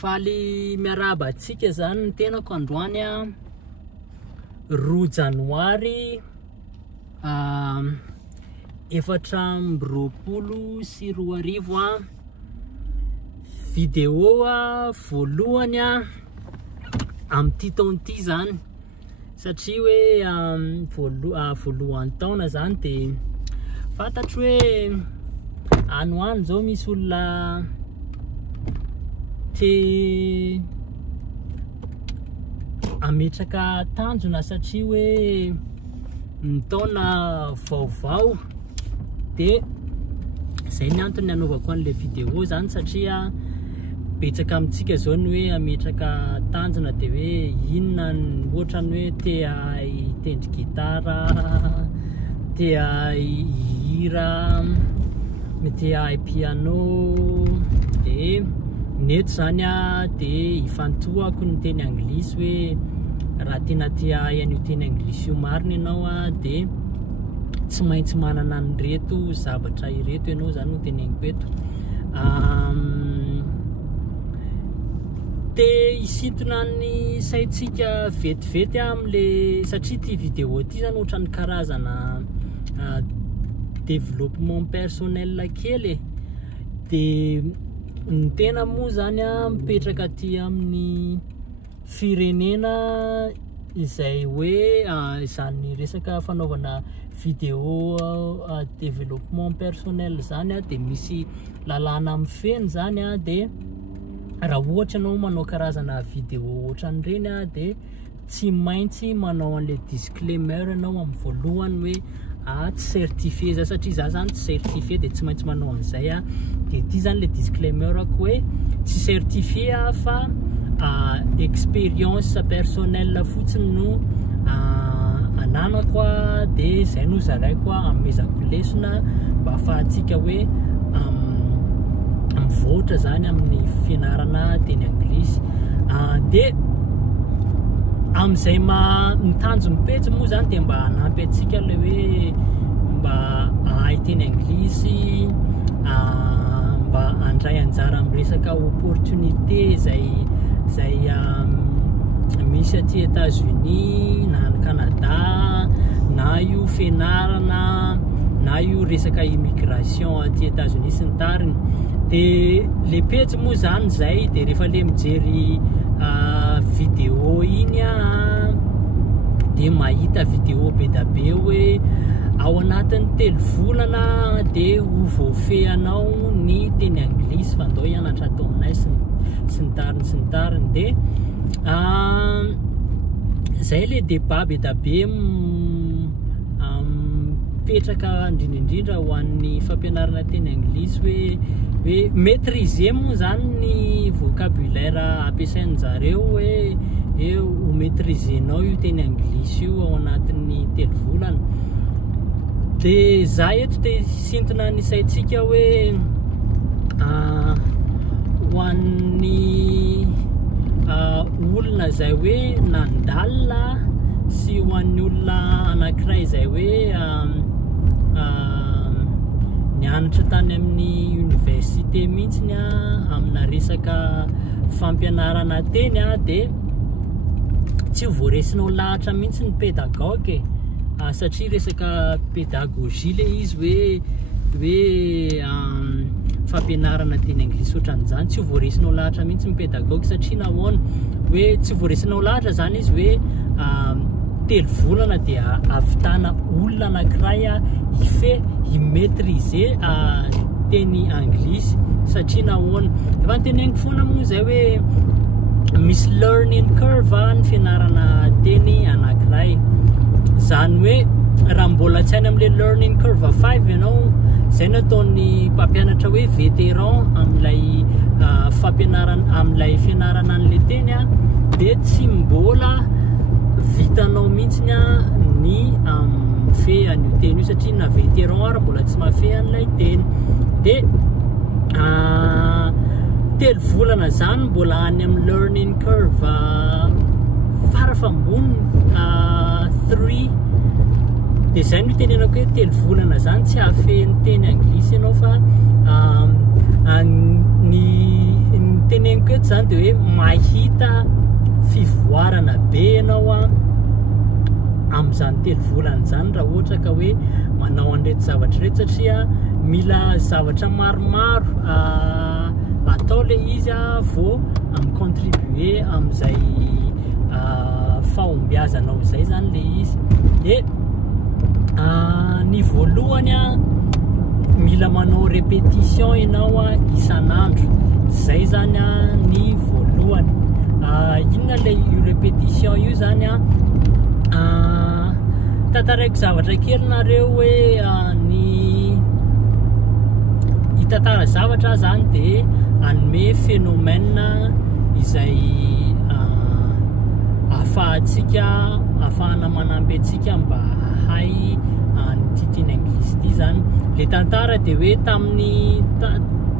faly miarahaba antsika zany ny tenako androany 2 Janoary 2020 vidéo voalohany amin'ity taon'ity zany satria hoe voalohany taona zany de fantatro hoe anoany zao misy olona te ametraka tanjona satria hoe ny taona vaovao de zay ny antony anaovako an'le vidéo zany satria betsaka amintsika zao ny hoe ametraka tanjona de hoe inona ny ohatrany hoe te hitendry gitara, te hihira, te piano de neto zany de ifantohako ny teny anglisy hoe raha tena te an'io teny anglisy io marina ianao de tsy maintsy manana ny reto zavatra ireto ianao zany no teneniko eto. De isintona ny saitsika vetivety am'le satria ty vidéo ty zany ohatran'ny karazana développement personnel kely de ny tena moa zany mipetraka aty amin'ny firenena izay hoe izany resaka fanaovana vidéo développement personnel zany de misy lalàna mifeny zany de raha ohatra anao manao karazana vidéo ohatran'ireny de tsy maintsy manao an'le disclaimer anao amin'ny voalohany hoe tsy certifié za satria za zany tsy certifié de tsy maintsy manao an'izay de ty zany le disclaimer ako hoe tsy certifié fa expérience personnelle fotsiny no ananako de zay no zaraiko amezako lesona mba ahafahantsika hoe mivoatra zany amin'ny fianarana teny anglisy de am'izay mitanjo mipetsy moa zany de mba hanampy antsika le hoe mba ahay teny anglisy mba andray anjara am'resaka opportunité zay misy aty États-Unis na Canada na io fianarana na io resaka immigration aty États-Unis sy ny tariny de le pejy moa zany zay de rehefa le mijery vidéo iny de mahita vidéo be da be hoe ao anatin'ny 3 volana de ho voafehanao ny teny anglisy fa andao hianatra atao aminay sy ny tariny de zay le débat be da be petraka indrindra ho an'ny fampianarana teny anglisy hoe maîtriser moa zany ny vocabulaire ampiasain'jareo hoe ho maîtrisenao io teny anglisy io ao anatin'ny 3 volana de za eto de sintona ny saitsika hoe ho an'ny olona zay hoe nandalina sy ho an'ny olona anankiray zay hoe nianatra tany amin'ny université mihitsy amina resaka fampianarana teny de tsy ho voaresinao lahatra mihitsy ny pédagogue satria resaka pédagogie le izy hoe fampianarana teny anglisy ohatran'izany tsy ho voaresinao lahatra mihitsy ny pédagogue satria nahoana hoe tsy ho voaresinao lahatra zany izy hoe 3 volana de avitana olona anankiray i-maîtriser teny anglisy satria nahoana efa nyteneniko foana moa zay hoe misy learning curve ny fianarana teny anankiray zany hoe raha mbola tsy hainy am'le learning curve 5 ianao zay nataon'ny mpampianatra hoe vétéran am'ilay am'ilay fianarana an'le teny de tsy mbola vitanao mihitsy ny fe an'io teny io satria na vétéran ary mbola tsy mahafehy an'ilay teny de 3 volana zany mbola any amin'ny learning curve farafambony 3 de zay no tenenako hoe 3 volana zany tsy hahafehy ny teny anglisy ianao fa ny teneniko hoe eto zany de hoe mahita fivoarana be ianao amin'izany 3 volana zany raha ohatra ka hoe manao an'ireto zavatra reto satria mila zavatra maromaro atao le izy vao contribuer amin'izay fahombiazanao zay zany le izy de ny voalohany mila manao répétition ianao isan'andro zay zany ny voalohany inona le répétition io zany tantaraiko zavatra kely nareo hoe ny hitantara zavatra zany de anome phénomène izay ahafahana manampy antsika mba hay ny titiny anglisy ity zany le tantara de hoe tamin'ny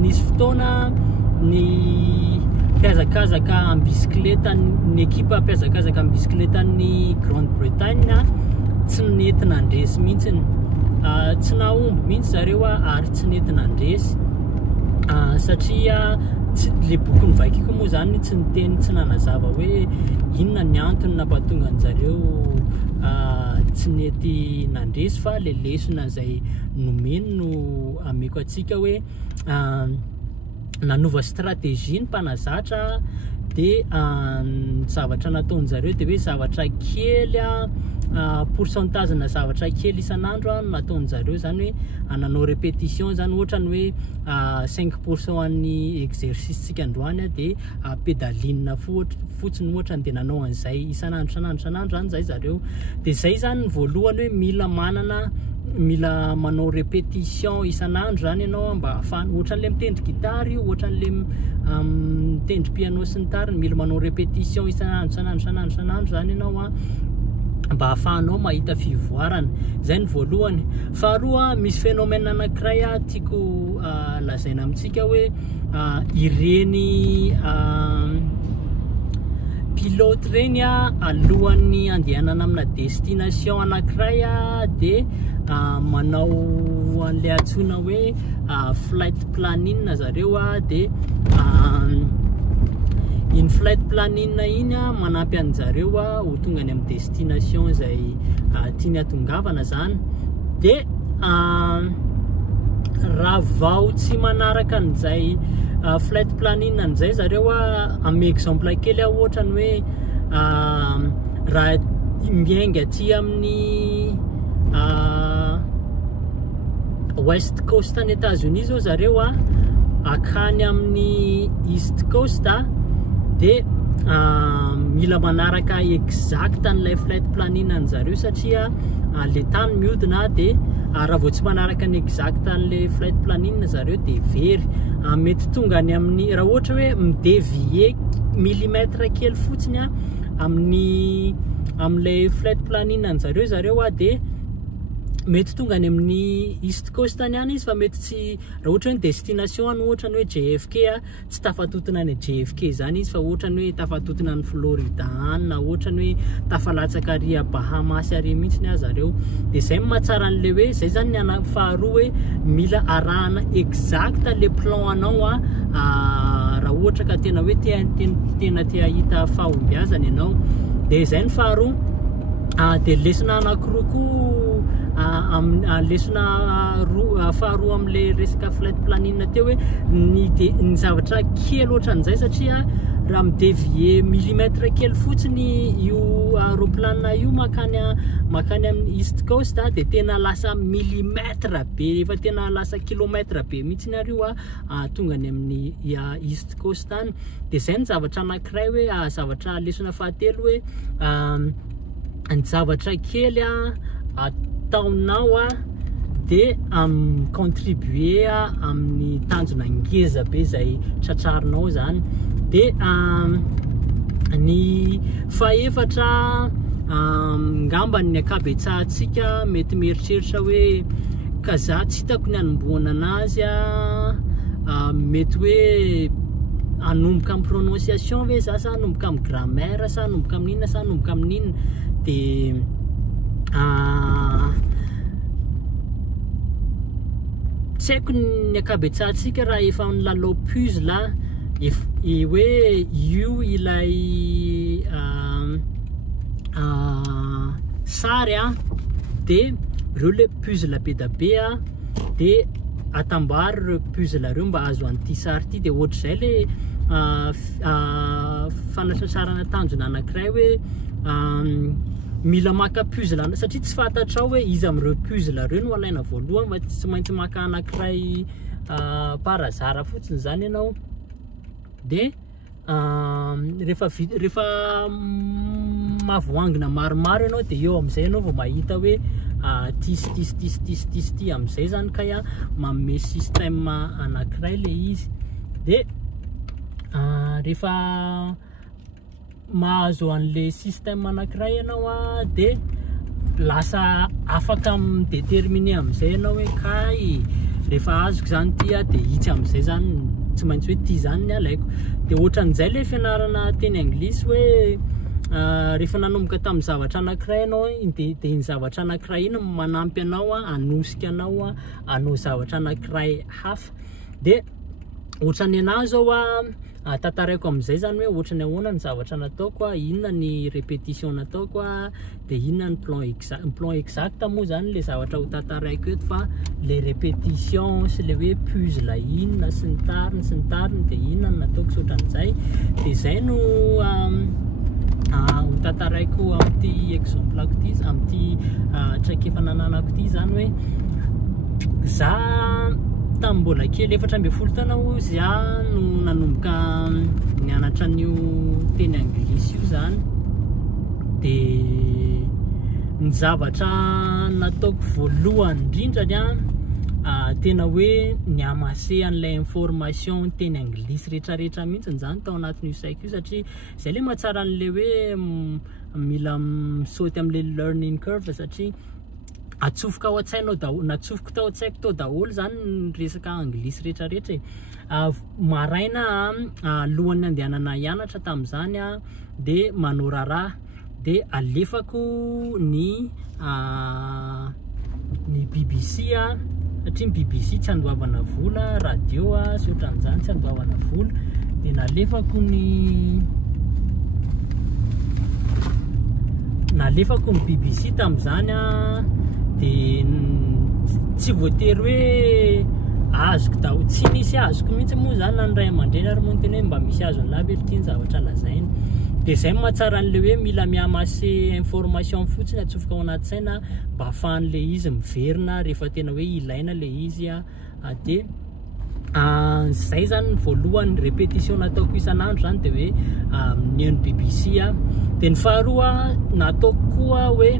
nisy fotoana ny mpiazakazaka amin'ny bisikileta ny ekipa mpiazakazaka amin'ny bisikileta ny Grande-Bretagne tsy nety nandresy mihitsy tsy nahomby mihitsy zareo ary tsy nety nandresy satria le boky nivaikiko moa zany tsy niteny tsy nanazava hoe inona ny antony nampahatonga an'zareo tsy nety nandresy fa le lesona zay nomeny no ameko atsika hoe nanova stratégie ny mpanazatra de zavatra nataon'zareo de hoe zavatra kely pourcentage na zavatra kely isan'andro nataon'zareo zany hoe nanao répétition zany ohatrany hoe 5% an'ny exercice tsika androany de pédaline fotsiny ohatrany de nanao an'izay isan'andro zany zay zareo de zay zany ny voalohany hoe mila manao répétition isan'andro zany ianao mba ahafahana ohatran'le mitendry gitara ohatran'le mitendry piano sy ny tariny mila manao répétition isan'andro zany ianao mba ahafahanao mahita fivoarana zay ny voalohany faharoa misy phénomène anankiray tiako lazaina amintsika hoe ireny pilote reny alohan'ny andehanana amina destination anankiray de manao an'le antsoina hoe flight planning zareo de iny flight planning iny manampy an'zareo ho tonga ny amin'ny destination zay tiany atongavana zany de raha vao tsy manaraka an'izay flight planning an'izay zareo ame exemple kely ohatrany hoe raha miainga aty amin'ny West Coast any États-Unis zao zareo akany amin'ny East Coast de mila manaraka exact an'ilay flight planning an'zareo satria le tany mihodina de raha vao tsy manaraka ny exact an'le flight planning zareo de very mety tonga any amin'ny raha ohatra hoe midévier millimètre kely fotsiny amin'ilay flight planning an'zareo de mety tonga any amin'ny East Coast any izy fa mety tsy raha ohatra hoe destination any ohatrany hoe JFK tsy tafatotina any JFK zany izy fa ohatrany hoe tafatotina any Florida any na ohatrany hoe tafalatsaka ary Bahamas ary mihitsy zareo de zay mahatsara an'le hoe zay zany ny faharoa hoe mila arahana exact le plan anao raha ohatra ka tena hoe tena te hahita fahombiazana ianao de zay ny faharoa de lesona anankiroa koa lesona faharoa am'le resaka flight planning teo hoe ny zavatra kely ohatran'izay satria raha midévier millimètre kely fotsiny io aéroplane io makany amin'ny East Coast de tena lasa millimètre be efa tena lasa kilomètre be mihitsy nareo tonga any amin'ny East Coast any de zay ny zavatra anankiray hoe zavatra lesona fahatelo hoe ny zavatra kely ataonao de contribuer amin'ny tanjona ngeza be zay tratrarinao zany de ny faefatra ngamba ny akabetsahantsika mety mieritreritra hoe ka za tsy hitako ny anomboana anazy mety hoe anomboka amin'ny prononciation ve za sa anomboka amin'ny grammaire sa anomboka amin'inona sa anomboka amin'inona de tsy haiko ny akabetsahantsika raha efa lalao puzzle hoe io ilay sary de reo le puzzle be da be de atamboary reo puzzle reo mba azo an'ity sary ty de ohatr'izay le fanasasarana tanjona anankiray hoe mila maka puzzle satria tsy fantatrao hoe izy am'ireo puzzle reo no alaina voalohany fa tsy maintsy maka anankiray parazara fotsiny zany ianao de rehefa mavoangina maromaro ianao de eo am'izay ianao vao mahita hoe tisy am'izay zany ka manome système anankiray le izy de rehefa mahazo an'le système anankiray ianao de lasa afaka midéterminer am'izay ianao hoe kay rehefa azoko zany ty de itsy am'izay zany tsy maintsy hoe ty zany ny alaiko de ohatran'izay le fianarana teny anglisy hoe rehefa nanomboka tamin'ny zavatra anankiray ianao de iny zavatra anankiray iny manampy anao anosika anao anao zavatra anankiray hafa de ohatran'ny anahy zao tantaraiko am'izay zany hoe ohatrany ahoana ny zavatra nataoko inona ny répétition nataoko de inona ny plan exact moa zany le zavatra ho tantaraiko eto fa le répétition sy le hoe puzzle inona sy ny tariny de inona ny nataoko sy ohatran'izay de zay no ho tantaraiko am'ty exempleako ty am'ty traikefa nananako ty zany hoe za tamin'ny mbola kely 14 taona no nanomboka nianatra an'io teny anglisy io zany de ny zavatra nataoko voalohany indrindrany tena hoe niamase an'ilay information teny anglisy rehetrarehetra mihitsy zany tao anatin'io saiko io satria zay le mahatsara an'le hoe mila misaoty am'le learning curve satria atsofoka ao an-tsainao daholo natsofoka tao an-tsaiko tao daholo zany ny resaka anglisy rehetrarehetra maraina alohan'ny andehanana hianatra tamin'izany de manao raharaha de alefako ny BBC satria ny BBC tsy andoavana vola radio sy ohatran'izany tsy andoavana vola de nalefako ny BBC tamin'izany de tsy voatery hoe azoko daholo tsy nisy azoko mihitsy moa zany na ny ray aman-dreny ary moa ny teny hoe mba misy azo ny laby ty ny zavatra lazaina de zay mahatsara an'le hoe mila miamase information fotsiny atsofoka ao anaty saina mba ahafahan'le izy miverina rehefa tena hoe ilaina le izy de zay zany voalohany répétition nataoko isan'andro zany de hoe mihaino BBC de ny faharoa nataoko koa hoe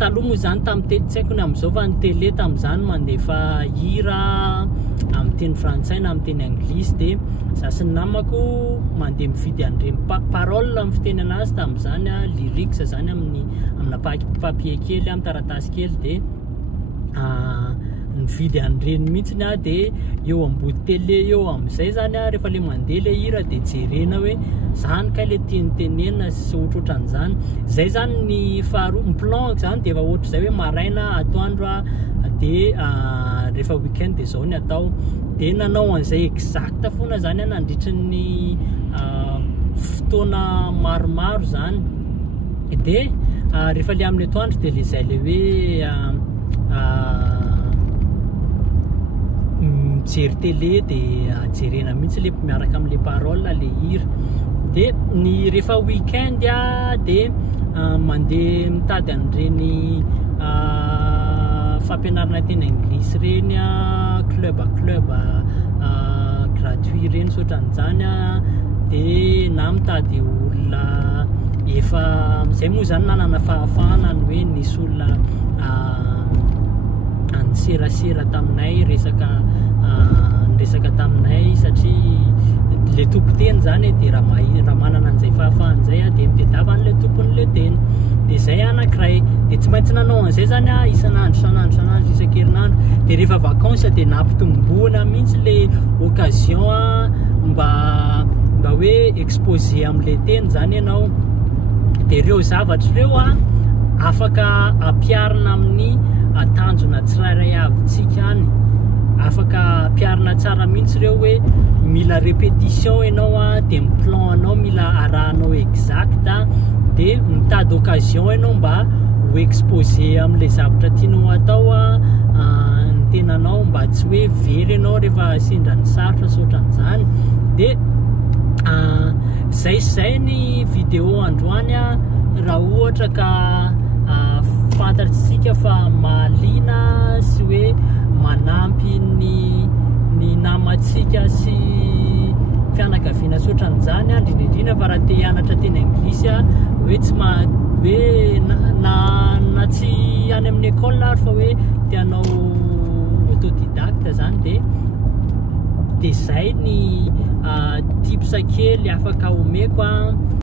taloha moa zany tamin'ny tsy haiko ny am'izao fa ny télé tamin'izany mandefa hira amin'ny teny frantsay na amin'ny teny anglisy de za sy ny namako mandeha mividy an'ireny parole amin'ny fiteny anazy tamin'izany lyrics zany amina papier kely amin'ny taratasy kely de nividy an'ireny mihitsiny de eo ambody télé eo am'izay zany rehefa le mandeha le hira de jerena hoe zany kay le tianytenena sy ohatrohatran'izany zay zany ny faharoa ny plan zany de efa ohatr'izay hoe maraina atoandro de rehefa weekend de zao ny atao de nanao an'izay exact foana zany nandritry ny fotoana maromaro zany de rehefa le amin'ny atoandro de le zay le hoe mijery télé de jerena mihitsy le miaraka am'le parole le hira de ny rehefa weekend de mandeha mitady an'ireny fampianarana teny anglisy reny club gratuit reny sy ohatran'izany de na mitady olona efa zay moa zany nanana fahafahana ny hoe nisy olona serasera taminay resaka taminay satria le tompo-teny zany de raha manana an'izay fahafahan'izay de mitedava an'le tompon'le teny de zay anankiray de tsy maintsy nanao an'izay zany isan'andro isan-kerinandro de rehefa vacances de nampitomboana mihitsy le occasion mba hoe exposé am'le teny zany ianao de reo zavatra reo afaka ampiarina amin'ny tanjona tsirairay avy tsika any afaka ampiarina tsara mihitsy reo hoe mila répétition ianao a de ny plan anao mila arahanao exact a de mitady occasion ianao mba ho exposé am'le zavatra tianao atao a ny tenanao mba tsy hoe very ianao rehefa sendra ny sarotra saotran'izany de zay ny vidéo androany a raha ohatra ka fantatsika fa mahaliana sy hoe manampy ny namatsika sy fianakaviana saotran'izany a indrindrindrindra fa raha te hianatra teny anglisy a hoe tsy hoe na tsy any amin'ny école ary fa hoe tianao autodidacte zany de zay ny tips kely afaka omeko a